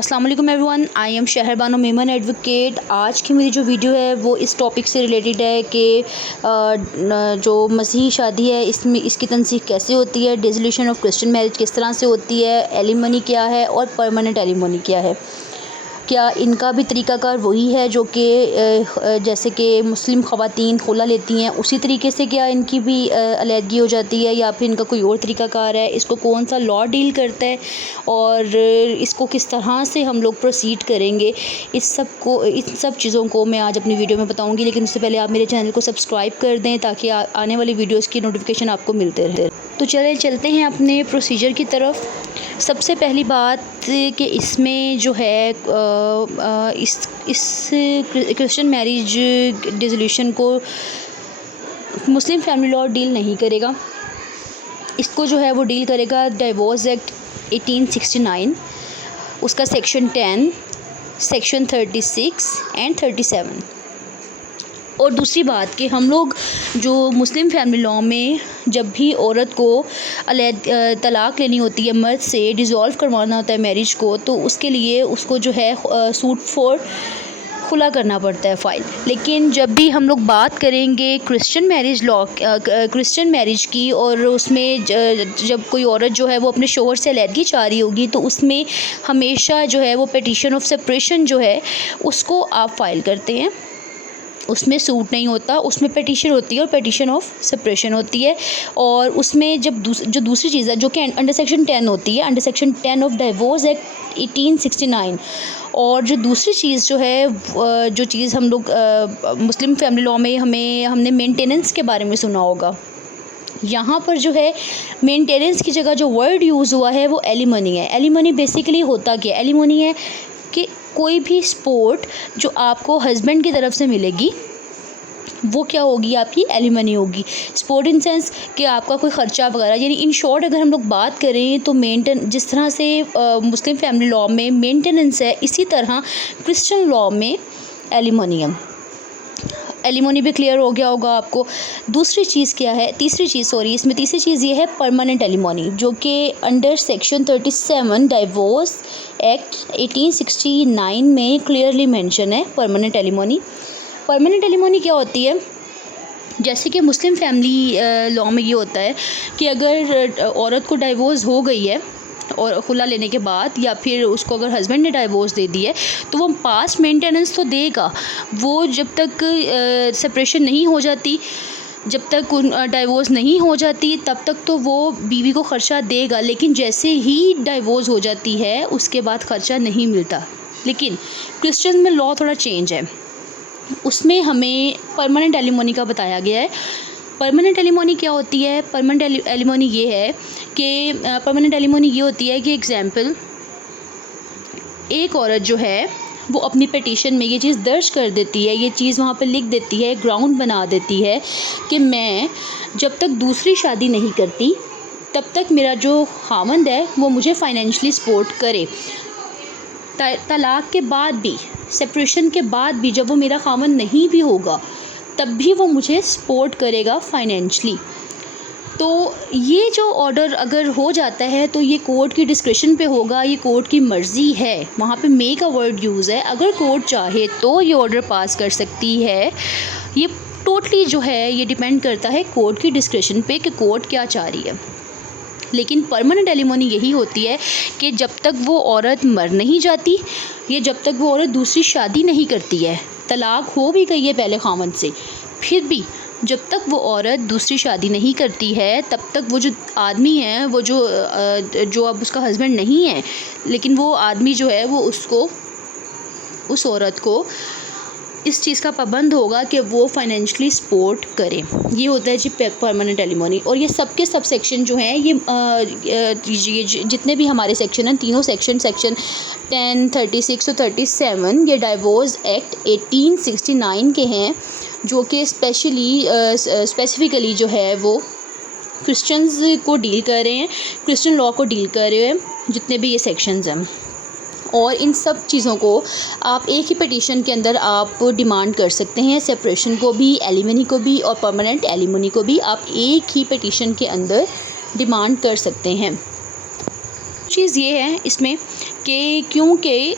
अस्सलाम वालेकुम everyone, I am Shaharbano Memon advocate. आज की मेरी जो वीडियो है वो इस टॉपिक से रिलेटेड है कि जो मसीही शादी है इसमें इसकी तनसीख कैसे होती है, डिसोल्यूशन ऑफ क्रिश्चियन मैरिज किस तरह से होती है, एलिमनी क्या है और परमानेंट एलिमनी क्या है। क्या इनका भी तरीक़ाकार वही है जो कि जैसे कि मुस्लिम ख़वातीन खुला लेती हैं उसी तरीके से क्या इनकी भी अलहदगी हो जाती है या फिर इनका कोई और तरीक़ाकार है, इसको कौन सा लॉ डील करता है और इसको किस तरह से हम लोग प्रोसीड करेंगे, इस सब चीज़ों को मैं आज अपनी वीडियो में बताऊंगी। लेकिन उससे पहले आप मेरे चैनल को सब्सक्राइब कर दें ताकि आने वाली वीडियोज़ की नोटिफिकेशन आपको मिलते रहे। तो चलते हैं अपने प्रोसीजर की तरफ। सबसे पहली बात कि इसमें जो है इस क्रिश्चियन मैरिज डिसोल्यूशन को मुस्लिम फैमिली लॉ डील नहीं करेगा। इसको जो है वो डील करेगा डिवोर्स एक्ट 1869, उसका सेक्शन 10, सेक्शन 36 एंड 37। और दूसरी बात कि हम लोग जो मुस्लिम फैमिली लॉ में जब भी औरत को तलाक़ लेनी होती है, मर्द से डिज़ोल्व करवाना होता है मैरिज को, तो उसके लिए उसको जो है सूट फॉर खुला करना पड़ता है फ़ाइल। लेकिन जब भी हम लोग बात करेंगे क्रिश्चियन मैरिज की और उसमें जब कोई औरत जो है वो अपने शोहर से अलहदगी चाह रही होगी तो उसमें हमेशा जो है वो पिटीशन ऑफ सेपरेशन जो है उसको आप फ़ाइल करते हैं। उसमें सूट नहीं होता, उसमें पिटीशन होती है और पिटीशन ऑफ सेपरेशन होती है। और उसमें जो दूसरी चीज़ है जो कि अंडर सेक्शन 10 होती है, under section 10 of divorce act 1869। और जो दूसरी चीज़ जो है जो चीज़ हम लोग मुस्लिम फैमिली लॉ में हमने मेंटेनेंस के बारे में सुना होगा। यहाँ पर जो है मेंटेनेंस की जगह जो वर्ड यूज़ हुआ है वो एलिमनी है। एलिमनी बेसिकली होता क्या है? एलिमनी है कि कोई भी सपोर्ट जो आपको हस्बैंड की तरफ से मिलेगी वो क्या होगी? आपकी एलिमनी होगी। सपोर्ट इन सेंस कि आपका कोई ख़र्चा वगैरह, यानी इन शॉर्ट अगर हम लोग बात करें तो जिस तरह से मुस्लिम फैमिली लॉ में मेंटेनेंस है, इसी तरह क्रिश्चियन लॉ में एलिमनी है। एलिमनी भी क्लियर हो गया होगा आपको। तीसरी चीज़ ये है परमानेंट एलिमनी, जो कि अंडर सेक्शन 37 डिवोर्स एक्ट 1869 में क्लियरली मेंशन है। परमानेंट एलिमनी क्या होती है? जैसे कि मुस्लिम फैमिली लॉ में ये होता है कि अगर औरत को डाइवोर्स हो गई है और खुला लेने के बाद, या फिर उसको अगर हस्बैंड ने डाइवोर्स दे दी है तो वो पास्ट मेंटेनेंस तो देगा। वो जब तक सेपरेशन नहीं हो जाती, जब तक डाइवोर्स नहीं हो जाती तब तक तो वो बीवी को ख़र्चा देगा। लेकिन जैसे ही डाइवोर्स हो जाती है उसके बाद ख़र्चा नहीं मिलता। लेकिन क्रिश्चियन में लॉ थोड़ा चेंज है, उसमें हमें परमानेंट एलिमनी का बताया गया है। परमानेंट एलिमनी क्या होती है? परमानेंट एलिमनी ये है कि एग्जाम्पल, एक औरत जो है वो अपनी पिटीशन में ये चीज़ दर्ज कर देती है, ये चीज़ वहाँ पे लिख देती है, ग्राउंड बना देती है कि मैं जब तक दूसरी शादी नहीं करती तब तक मेरा जो खामंद है वो मुझे फाइनेंशियली सपोर्ट करे। तलाक़ के बाद भी, सेपरेशन के बाद भी जब वो मेरा खामंद नहीं भी होगा तब भी वो मुझे सपोर्ट करेगा फाइनेंशली। तो ये जो ऑर्डर अगर हो जाता है तो ये कोर्ट की डिस्क्रिप्शन पे होगा, ये कोर्ट की मर्ज़ी है। वहाँ पे मे का वर्ड यूज़ है। अगर कोर्ट चाहे तो ये ऑर्डर पास कर सकती है। ये टोटली जो है ये डिपेंड करता है कोर्ट की डिस्क्रिप्शन पे कि कोर्ट क्या चाह रही है। लेकिन परमानेंट एलिमनी यही होती है कि जब तक वो औरत मर नहीं जाती या जब तक वो औरत दूसरी शादी नहीं करती है, तलाक़ हो भी गई है पहले खामंद से, फिर भी जब तक वो औरत दूसरी शादी नहीं करती है तब तक वो जो आदमी है, वो जो अब उसका हस्बैंड नहीं है, लेकिन वो आदमी जो है वो उस औरत को इस चीज़ का पाबंद होगा कि वो फाइनेंशियली सपोर्ट करे। ये होता है जी परमानेंट एलिमनी। और ये सबके सब सेक्शन जो हैं ये जितने भी हमारे सेक्शन हैं, तीनों सेक्शन 10, 36 और 37 ये डिवोर्स एक्ट 1869 के हैं, जो कि स्पेसिफ़िकली जो है वो क्रिश्चियंस को डील कर रहे हैं, क्रिश्चियन लॉ को डील कर रहे हैं, जितने भी ये सेक्शंस हैं। और इन सब चीज़ों को आप एक ही पिटीशन के अंदर आप डिमांड कर सकते हैं। सेपरेशन को भी, एलिमनी को भी और परमानेंट एलिमनी को भी आप एक ही पिटीशन के अंदर डिमांड कर सकते हैं। चीज़ ये है इसमें कि क्योंकि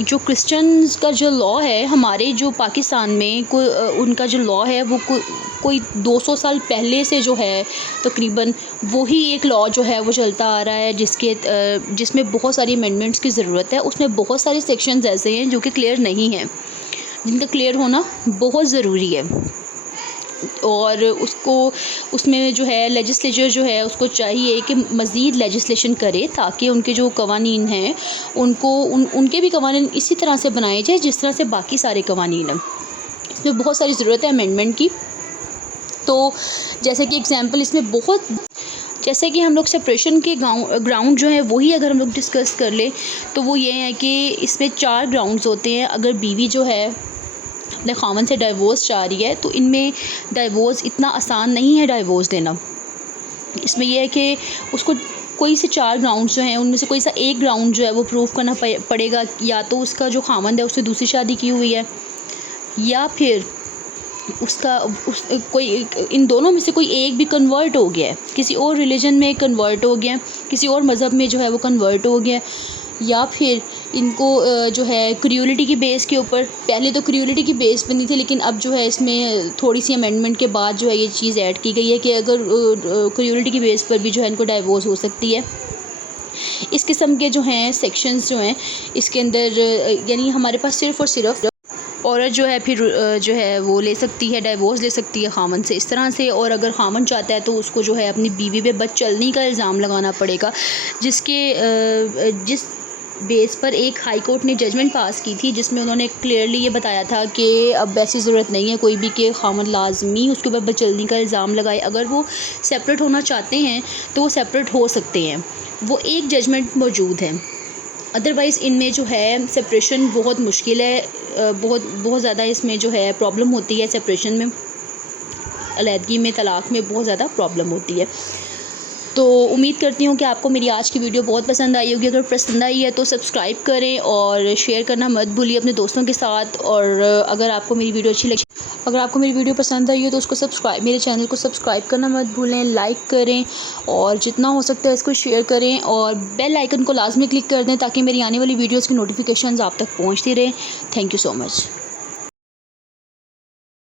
जो क्रिश्चियंस का जो लॉ है हमारे जो पाकिस्तान में उनका जो लॉ है वो कोई 200 साल पहले से जो है तकरीबन वही एक लॉ जो है वो चलता आ रहा है, जिसमें बहुत सारी अमेंडमेंट्स की ज़रूरत है। उसमें बहुत सारे सेक्शंस ऐसे हैं जो कि क्लियर नहीं हैं, जिनका क्लियर होना बहुत ज़रूरी है। और उसमें जो है लेजिस्लेचर जो है उसको चाहिए कि मज़ीद लेजिस्लेशन करे, ताकि उनके जो कवानीन हैं उनके भी कवानीन इसी तरह से बनाए जाए जिस तरह से बाकी सारे कवानीन हैं। इसमें बहुत सारी ज़रूरत है अमेंडमेंट की। तो जैसे कि एग्ज़ाम्पल इसमें जैसे कि हम लोग सेपरेशन के ग्राउंड जो है वही अगर हम लोग डिस्कस कर ले तो वो ये है कि इसमें 4 ग्राउंड्स होते हैं। अगर बीवी जो है अपने ख़ावंद से डाइवोर्स चाह रही है तो इनमें डाइवोर्स इतना आसान नहीं है डाइवोर्स देना। इसमें यह है कि उसको कोई से 4 ग्राउंड्स जो हैं उनमें से कोई सा एक ग्राउंड जो है वो प्रूव करना पड़ेगा, या तो उसका जो ख़ावंद है उससे दूसरी शादी की हुई है, या फिर इन दोनों में से कोई एक भी कन्वर्ट हो गया है, किसी और रिलीजन में कन्वर्ट हो गया, किसी और मज़हब में जो है वो कन्वर्ट हो गया, या फिर इनको जो है क्रियोलिटी की बेस के ऊपर, पहले तो क्रियोलिटी की बेस बनी थी लेकिन अब जो है इसमें थोड़ी सी अमेंडमेंट के बाद जो है ये चीज़ ऐड की गई है कि अगर क्रियोलिटी की बेस पर भी जो है इनको डाइवोर्स हो सकती है। इस किस्म के जो हैं सेक्शंस जो हैं इसके अंदर यानी हमारे पास सिर्फ़ और सिर्फ औरत जो है फिर जो है वो ले सकती है, डाइवोर्स ले सकती है ख़ावंद से इस तरह से। और अगर ख़ावंद चाहता है तो उसको जो है अपनी बीवी पे बदचलनी का इल्ज़ाम लगाना पड़ेगा, जिस बेस पर एक हाई कोर्ट ने जजमेंट पास की थी जिसमें उन्होंने क्लियरली ये बताया था कि अब ऐसी ज़रूरत नहीं है कोई भी कि ख़ावंद लाजमी उसके ऊपर बदचलनी का इल्ज़ाम लगाए। अगर वो सेपरेट होना चाहते हैं तो वो सेपरेट हो सकते हैं, वो एक जजमेंट मौजूद है। अदरवाइज़ इनमें जो है सेपरेशन बहुत मुश्किल है, बहुत ज़्यादा इसमें जो है प्रॉब्लम होती है। सेपरेशन में, अलहदगी में, तलाक़ में बहुत ज़्यादा प्रॉब्लम होती है। तो उम्मीद करती हूँ कि आपको मेरी आज की वीडियो बहुत पसंद आई होगी। अगर पसंद आई है तो सब्सक्राइब करें और शेयर करना मत भूलिए अपने दोस्तों के साथ। और अगर आपको मेरी वीडियो पसंद आई हो तो उसको मेरे चैनल को सब्सक्राइब करना मत भूलें, लाइक करें और जितना हो सकता है इसको शेयर करें और बेल आइकन को लाजमी क्लिक कर दें ताकि मेरी आने वाली वीडियोज़ की नोटिफिकेशंस आप तक पहुँचती रहें। Thank you so much.